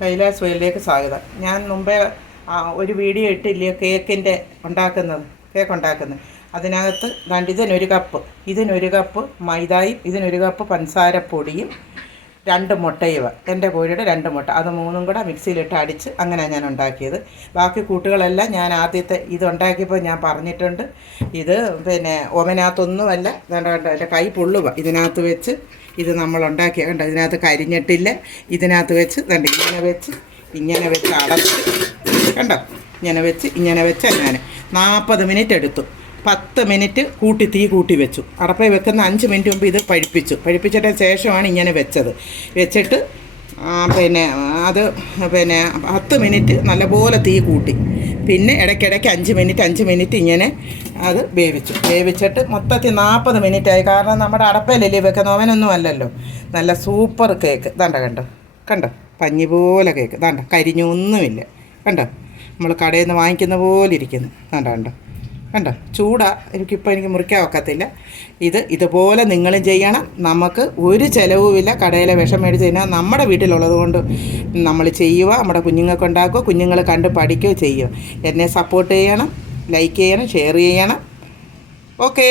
കൈലാസ് വേലിലേക്ക് സ്വാഗതം. ഞാൻ മുമ്പേ ഒരു വീഡിയോ ഇട്ടില്ലേ കേക്ക് ഉണ്ടാക്കുന്നത്. അതിനകത്ത് ഇതിനൊരു കപ്പ് മൈദയും ഇതിനൊരു കപ്പ് പഞ്ചസാരപ്പൊടിയും 2 മുട്ടയും, എൻ്റെ കോഴിയുടെ 2 മുട്ട, അത് 3 കൂടെ മിക്സിയിലിട്ട് അടിച്ച് അങ്ങനെ ഞാൻ ഉണ്ടാക്കിയത്. ബാക്കി കൂട്ടുകളെല്ലാം ഞാൻ ആദ്യത്തെ ഇതുണ്ടാക്കിയപ്പോൾ ഞാൻ പറഞ്ഞിട്ടുണ്ട്. ഇത് ഓവനകത്തൊന്നുമല്ല, കണ്ടോ എൻ്റെ കൈ പൊള്ളുക. ഇതിനകത്ത് വെച്ച് ഇത് നമ്മൾ ഉണ്ടാക്കിയ കണ്ടോ, ഇതിനകത്ത് കരിഞ്ഞിട്ടില്ല. ഇതിനകത്ത് വെച്ച് ഇങ്ങനെ വെച്ച് അടച്ച് കണ്ടോ, ഇങ്ങനെ വെച്ച് ഞാൻ 40 മിനിറ്റ് എടുത്തു. 10 മിനിറ്റ് തീ കൂട്ടി വെച്ചു. അടപ്പയിൽ വെക്കുന്ന 5 മിനിറ്റ് മുമ്പ് ഇത് പഴിപ്പിച്ചിട്ട് ശേഷമാണ് ഇങ്ങനെ വെച്ചിട്ട് അത് 10 മിനിറ്റ് നല്ലപോലെ തീ കൂട്ടി. പിന്നെ ഇടയ്ക്കിടയ്ക്ക് 5 മിനിറ്റ് ഇങ്ങനെ അത് വേവിച്ചിട്ട് മൊത്തത്തിൽ 40 മിനിറ്റായി. കാരണം നമ്മുടെ അടപ്പയിലല്ലേ വെക്കുന്ന, ഓവനൊന്നും അല്ലല്ലോ. നല്ല സൂപ്പർ കേക്ക് കണ്ടോ പഞ്ഞി പോലെ കേക്ക് കരിഞ്ഞൊന്നുമില്ല. കണ്ടോ, നമ്മൾ കടയിൽ നിന്ന് വാങ്ങിക്കുന്ന പോലെ ഇരിക്കുന്നു. കണ്ടോ ചൂടാ, എനിക്ക് മുറിക്കാൻ ഒക്കത്തില്ല. ഇതുപോലെ നിങ്ങളും ചെയ്യണം. നമുക്ക് ഒരു ചിലവുമില്ല. കടയിലെ വിഷം മേടിച്ച് കഴിഞ്ഞാൽ നമ്മുടെ വീട്ടിലുള്ളത് കൊണ്ട് നമ്മൾ ചെയ്യുക. നമ്മുടെ കുഞ്ഞുങ്ങൾക്ക് ഉണ്ടാക്കുക, കുഞ്ഞുങ്ങൾ കണ്ട് പഠിക്കുകയോ ചെയ്യുക. എന്നെ സപ്പോർട്ട് ചെയ്യണം, ലൈക്ക് ചെയ്യണം, ഷെയർ ചെയ്യണം. ഓക്കേ.